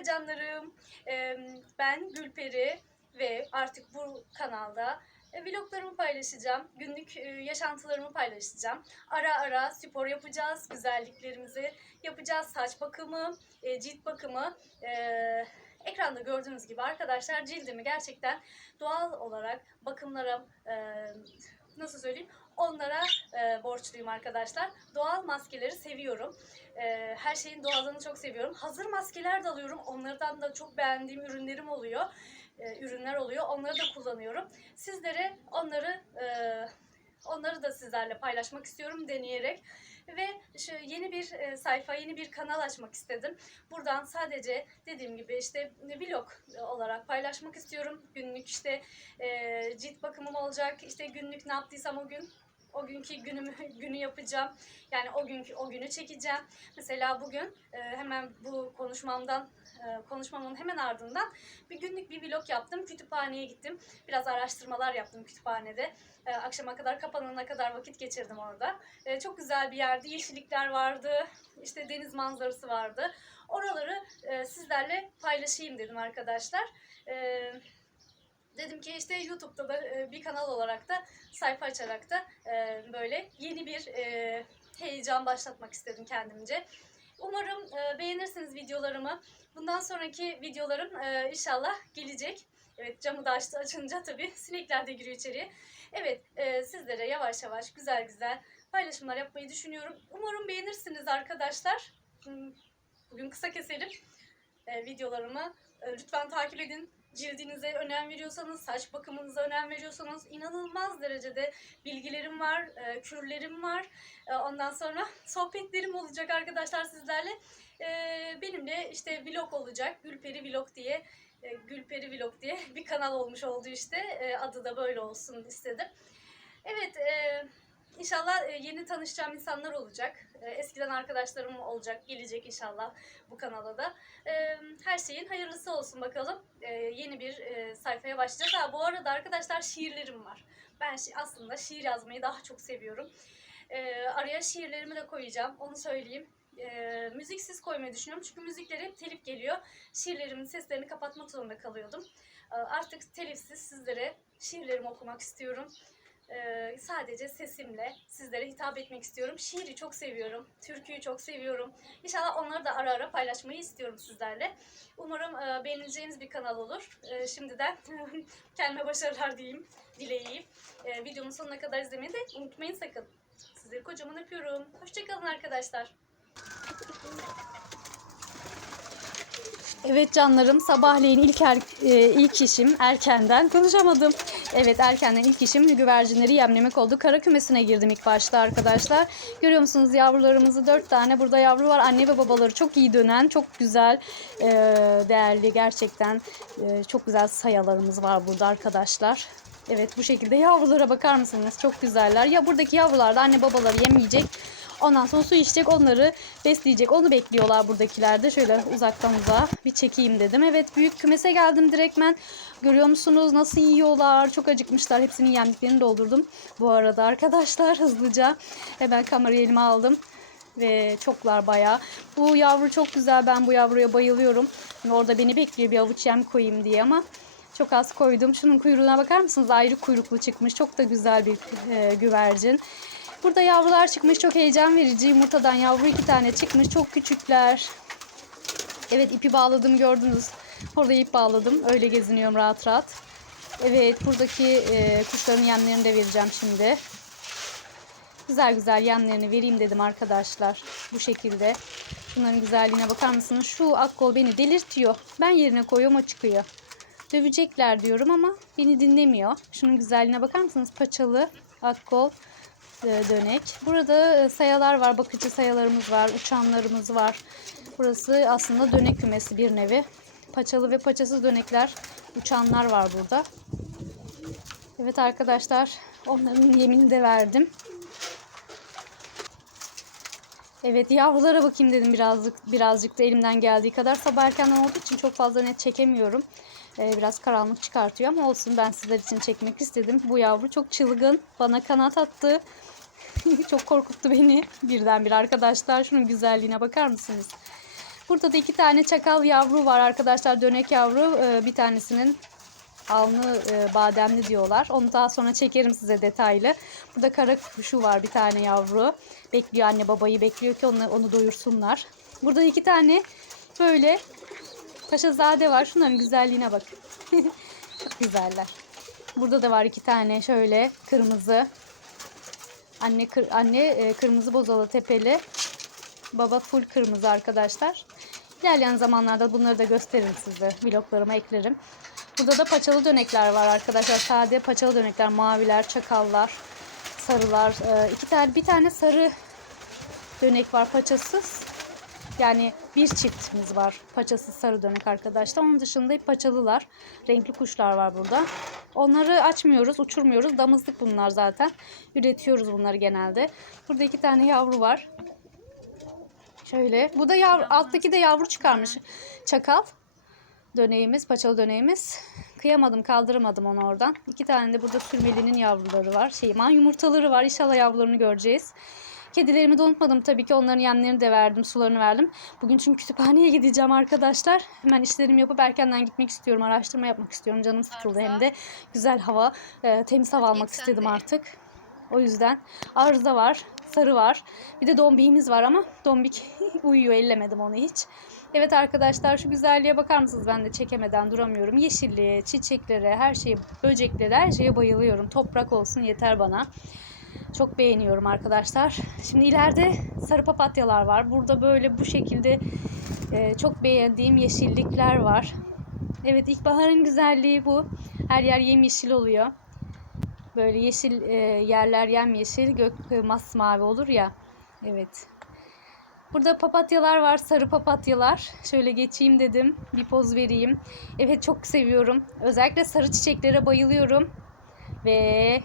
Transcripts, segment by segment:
Merhaba canlarım. Ben Gülperi ve artık bu kanalda e, vloglarımı paylaşacağım. Günlük e, yaşantılarımı paylaşacağım. Ara ara spor yapacağız, güzelliklerimizi yapacağız. Saç bakımı, e, cilt bakımı. Ekranda gördüğünüz gibi arkadaşlar cildimi gerçekten doğal olarak bakımlara nasıl söyleyeyim onlara e, borçluyum arkadaşlar. Doğal maskeleri seviyorum. E, her şeyin doğalını çok seviyorum. Hazır maskeler de alıyorum. Onlardan da çok beğendiğim ürünlerim oluyor. E, ürünler oluyor. Onları da kullanıyorum. Sizlere onları e, onları da sizlerle paylaşmak istiyorum deneyerek. Ve şu yeni bir e, sayfa, yeni bir kanal açmak istedim. Buradan sadece dediğim gibi işte vlog olarak paylaşmak istiyorum. Günlük işte e, cilt bakımım olacak. İşte günlük ne yaptıysam o gün o günkü günümü günü yapacağım. Yani o günkü o günü çekeceğim. Mesela bugün e, hemen bu konuşmamdan e, konuşmamın hemen ardından bir günlük bir vlog yaptım. Kütüphaneye gittim. Biraz araştırmalar yaptım kütüphanede. E, akşama kadar kapanana kadar vakit geçirdim orada. E, çok güzel bir yerdi. Yeşillikler vardı. İşte deniz manzarası vardı. Oraları e, sizlerle paylaşayım dedim arkadaşlar. E, dedim ki işte YouTube'da da e, bir kanal olarak da sayfa açarak da e, böyle yeni bir e, heyecan başlatmak istedim kendimce. Umarım beğenirsiniz videolarımı. Bundan sonraki videolarım inşallah gelecek. Evet camı da açtı açınca tabii sinekler de giriyor içeriye. Evet sizlere yavaş yavaş güzel güzel paylaşımlar yapmayı düşünüyorum. Umarım beğenirsiniz arkadaşlar. Bugün kısa keselim videolarımı. Lütfen takip edin. Cildinize önem veriyorsanız, saç bakımınıza önem veriyorsanız inanılmaz derecede bilgilerim var, e, kürlerim var. E, ondan sonra sohbetlerim olacak arkadaşlar sizlerle. E, benimle işte vlog olacak, Gülperi Vlog diye, e, Gülperi Vlog diye bir kanal olmuş oldu işte. E, adı da böyle olsun istedim. Evet, e, inşallah e, yeni tanışacağım insanlar olacak. E, eskiden arkadaşlarım olacak, gelecek inşallah bu kanala da. E, her şeyin hayırlısı olsun bakalım. Yeni bir sayfaya başlayacağız. Ha, bu arada arkadaşlar şiirlerim var. Ben aslında şiir yazmayı daha çok seviyorum. Araya şiirlerimi de koyacağım, onu söyleyeyim. E, müziksiz koymayı düşünüyorum çünkü müzikleri hep telif geliyor. Şiirlerimin seslerini kapatmak zorunda kalıyordum. E, artık telifsiz sizlere şiirlerimi okumak istiyorum. Ee, sadece sesimle sizlere hitap etmek istiyorum. Şiiri çok seviyorum, türküyü çok seviyorum. İnşallah onları da ara ara paylaşmayı istiyorum sizlerle. Umarım e, beğeneceğiniz bir kanal olur. E, şimdiden kendime başarılar diyeyim, dileyeyim. E, videonun sonuna kadar izlemeyi de unutmayın sakın. Sizleri kocaman öpüyorum. Hoşçakalın arkadaşlar. Evet canlarım sabahleyin ilk er, e, ilk işim erkenden konuşamadım. Evet erkenden ilk işim güvercinleri yemlemek oldu. Kara kümesine girdim ilk başta arkadaşlar. Görüyor musunuz yavrularımızı dört tane burada yavru var. Anne ve babaları çok iyi dönen çok güzel e, değerli gerçekten e, çok güzel sayalarımız var burada arkadaşlar. Evet bu şekilde yavrulara bakar mısınız? Çok güzeller. Ya buradaki yavrular da anne babaları yemeyecek. Ondan sonra su içecek, onları besleyecek. Onu bekliyorlar buradakiler de. Şöyle uzaktan uzağa bir çekeyim dedim. Evet büyük kümese geldim direktmen. Görüyor musunuz nasıl yiyorlar? Çok acıkmışlar. Hepsinin yemliklerini doldurdum. Bu arada arkadaşlar hızlıca hemen kamerayı elime aldım. Ve çoklar bayağı. Bu yavru çok güzel. Ben bu yavruya bayılıyorum. Şimdi orada beni bekliyor bir avuç yem koyayım diye ama çok az koydum. Şunun kuyruğuna bakar mısınız? Ayrı kuyruklu çıkmış. Çok da güzel bir e, güvercin. Burada yavrular çıkmış. Çok heyecan verici. Yumurtadan yavru iki tane çıkmış. Çok küçükler. Evet ipi bağladım gördünüz. Orada ip bağladım. Öyle geziniyorum rahat rahat. Evet buradaki e, kuşların yemlerini de vereceğim şimdi. Güzel güzel yemlerini vereyim dedim arkadaşlar. Bu şekilde. Bunların güzelliğine bakar mısınız? Şu akkol beni delirtiyor. Ben yerine koyuyorum o çıkıyor. Dövecekler diyorum ama beni dinlemiyor. Şunun güzelliğine bakar mısınız? Paçalı akkol dönek. Burada e, sayalar var. Bakıcı sayalarımız var. Uçanlarımız var. Burası aslında dönek kümesi bir nevi. Paçalı ve paçasız dönekler, uçanlar var burada. Evet arkadaşlar, onların yemini de verdim. Evet yavrulara bakayım dedim birazcık birazcık da elimden geldiği kadar. Sabah erkenden olduğu için çok fazla net çekemiyorum. Ee, biraz karanlık çıkartıyor ama olsun ben sizler için çekmek istedim. Bu yavru çok çılgın. Bana kanat attı. çok korkuttu beni birdenbire arkadaşlar. Şunun güzelliğine bakar mısınız? Burada da iki tane çakal yavru var arkadaşlar. Dönek yavru. Ee, bir tanesinin alnı e, bademli diyorlar. Onu daha sonra çekerim size detaylı. Burada kara kuşu var bir tane yavru. Bekliyor anne babayı bekliyor ki onu, onu doyursunlar. Burada iki tane böyle paşazade var. Şunların güzelliğine bak. Çok güzeller. Burada da var iki tane şöyle kırmızı. Anne kır, anne e, kırmızı bozalı tepeli. Baba full kırmızı arkadaşlar. İlerleyen zamanlarda bunları da gösteririm size. Vloglarıma eklerim. Burada da paçalı dönekler var arkadaşlar. Sade paçalı dönekler, maviler, çakallar, sarılar. Ee, iki tane, bir tane sarı dönek var paçasız. Yani bir çiftimiz var paçasız sarı dönek arkadaşlar. Onun dışında hep paçalılar. Renkli kuşlar var burada. Onları açmıyoruz, uçurmuyoruz. Damızlık bunlar zaten. Üretiyoruz bunları genelde. Burada iki tane yavru var. Şöyle. Bu da yavru, alttaki de yavru çıkarmış. Çakal döneğimiz, paçalı döneğimiz. Kıyamadım, kaldıramadım onu oradan. İki tane de burada sürmelinin yavruları var. Şey, man yumurtaları var. İnşallah yavrularını göreceğiz. Kedilerimi de unutmadım tabii ki onların yemlerini de verdim, sularını verdim. Bugün çünkü kütüphaneye gideceğim arkadaşlar. Hemen işlerimi yapıp erkenden gitmek istiyorum, araştırma yapmak istiyorum. Canım sıkıldı Arıza. hem de güzel hava, e, temiz hava Hadi almak istedim de. artık. O yüzden arıza var, sarı var. Bir de dombiğimiz var ama dombik uyuyor, ellemedim onu hiç. Evet arkadaşlar şu güzelliğe bakar mısınız? Ben de çekemeden duramıyorum. Yeşilliğe, çiçeklere, her şeye, böceklere, her şeye bayılıyorum. Toprak olsun yeter bana. Çok beğeniyorum arkadaşlar. Şimdi ileride sarı papatyalar var. Burada böyle bu şekilde e, çok beğendiğim yeşillikler var. Evet ilkbaharın güzelliği bu. Her yer yemyeşil oluyor. Böyle yeşil e, yerler yemyeşil, gök e, masmavi olur ya. Evet. Burada papatyalar var, sarı papatyalar. Şöyle geçeyim dedim, bir poz vereyim. Evet çok seviyorum. Özellikle sarı çiçeklere bayılıyorum. Ve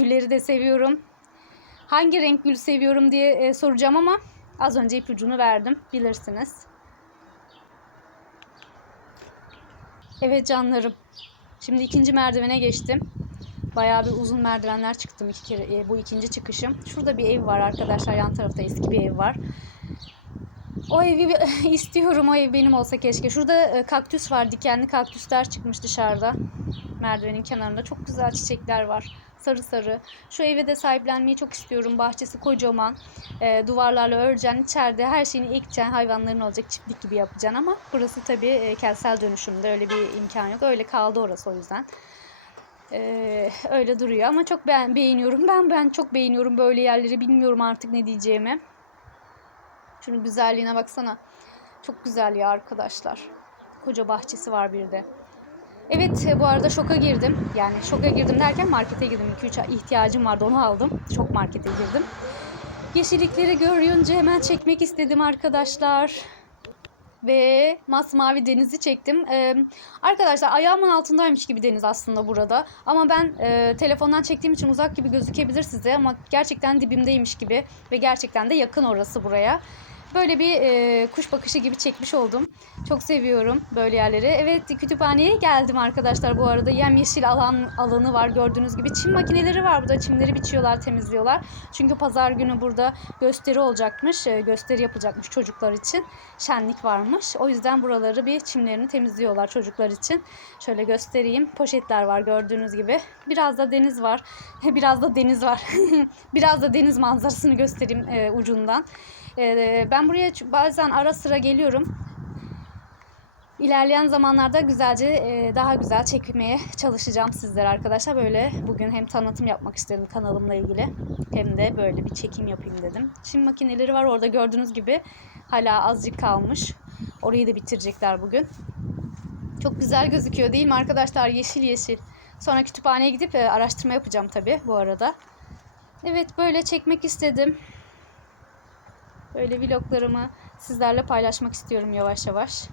gülleri de seviyorum. Hangi renk gül seviyorum diye e, soracağım ama az önce ipucunu verdim. Bilirsiniz. Evet canlarım. Şimdi ikinci merdivene geçtim. Bayağı bir uzun merdivenler çıktım iki kere. e, bu ikinci çıkışım. Şurada bir ev var arkadaşlar. Yan tarafta eski bir ev var. O evi istiyorum. O ev benim olsa keşke. Şurada e, kaktüs var. Dikenli kaktüsler çıkmış dışarıda. Merdivenin kenarında. Çok güzel çiçekler var. Sarı sarı. Şu eve de sahiplenmeyi çok istiyorum. Bahçesi kocaman. E, duvarlarla öreceksin. İçeride her şeyini ekeceksin. Hayvanların olacak. Çiftlik gibi yapacaksın ama burası tabii e, kentsel dönüşümde. Öyle bir imkan yok. Öyle kaldı orası o yüzden. Ee, öyle duruyor ama çok ben beğeniyorum. Ben ben çok beğeniyorum böyle yerleri. Bilmiyorum artık ne diyeceğimi. Şunun güzelliğine baksana. Çok güzel ya arkadaşlar. Koca bahçesi var bir de. Evet bu arada şoka girdim. Yani şoka girdim derken markete girdim. 2-3 ihtiyacım vardı onu aldım. Çok markete girdim. Yeşillikleri görünce hemen çekmek istedim arkadaşlar. Ve masmavi denizi çektim. Ee, arkadaşlar ayağımın altındaymış gibi deniz aslında burada. Ama ben e, telefondan çektiğim için uzak gibi gözükebilir size. Ama gerçekten dibimdeymiş gibi. Ve gerçekten de yakın orası buraya. Böyle bir e, kuş bakışı gibi çekmiş oldum. Çok seviyorum böyle yerleri. Evet kütüphaneye geldim arkadaşlar bu arada. Yemyeşil alan alanı var gördüğünüz gibi. Çim makineleri var burada. Çimleri biçiyorlar, temizliyorlar. Çünkü pazar günü burada gösteri olacakmış. e, gösteri yapacakmış çocuklar için. Şenlik varmış. O yüzden buraları bir çimlerini temizliyorlar çocuklar için. Şöyle göstereyim. Poşetler var gördüğünüz gibi. Biraz da deniz var. Biraz da deniz var. Biraz da deniz manzarasını göstereyim e, ucundan. E, ben buraya ç- bazen ara sıra geliyorum. İlerleyen zamanlarda güzelce e, daha güzel çekmeye çalışacağım sizlere arkadaşlar. Böyle bugün hem tanıtım yapmak istedim kanalımla ilgili hem de böyle bir çekim yapayım dedim. Çim makineleri var orada gördüğünüz gibi hala azıcık kalmış. Orayı da bitirecekler bugün. Çok güzel gözüküyor değil mi arkadaşlar? Yeşil yeşil. Sonra kütüphaneye gidip e, araştırma yapacağım tabii bu arada. Evet böyle çekmek istedim. Böyle vloglarımı sizlerle paylaşmak istiyorum yavaş yavaş.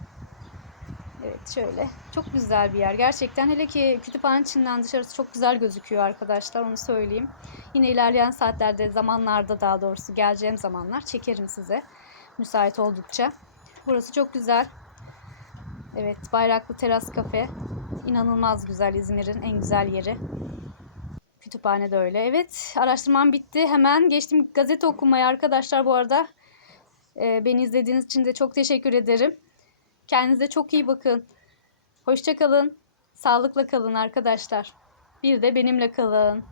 Evet şöyle. Çok güzel bir yer. Gerçekten hele ki kütüphane içinden dışarısı çok güzel gözüküyor arkadaşlar. Onu söyleyeyim. Yine ilerleyen saatlerde, zamanlarda daha doğrusu geleceğim zamanlar çekerim size. Müsait oldukça. Burası çok güzel. Evet, Bayraklı Teras Kafe. İnanılmaz güzel İzmir'in en güzel yeri. Kütüphane de öyle. Evet, araştırmam bitti. Hemen geçtim gazete okumaya arkadaşlar bu arada. Ee, beni izlediğiniz için de çok teşekkür ederim. Kendinize çok iyi bakın. Hoşça kalın. Sağlıkla kalın arkadaşlar. Bir de benimle kalın.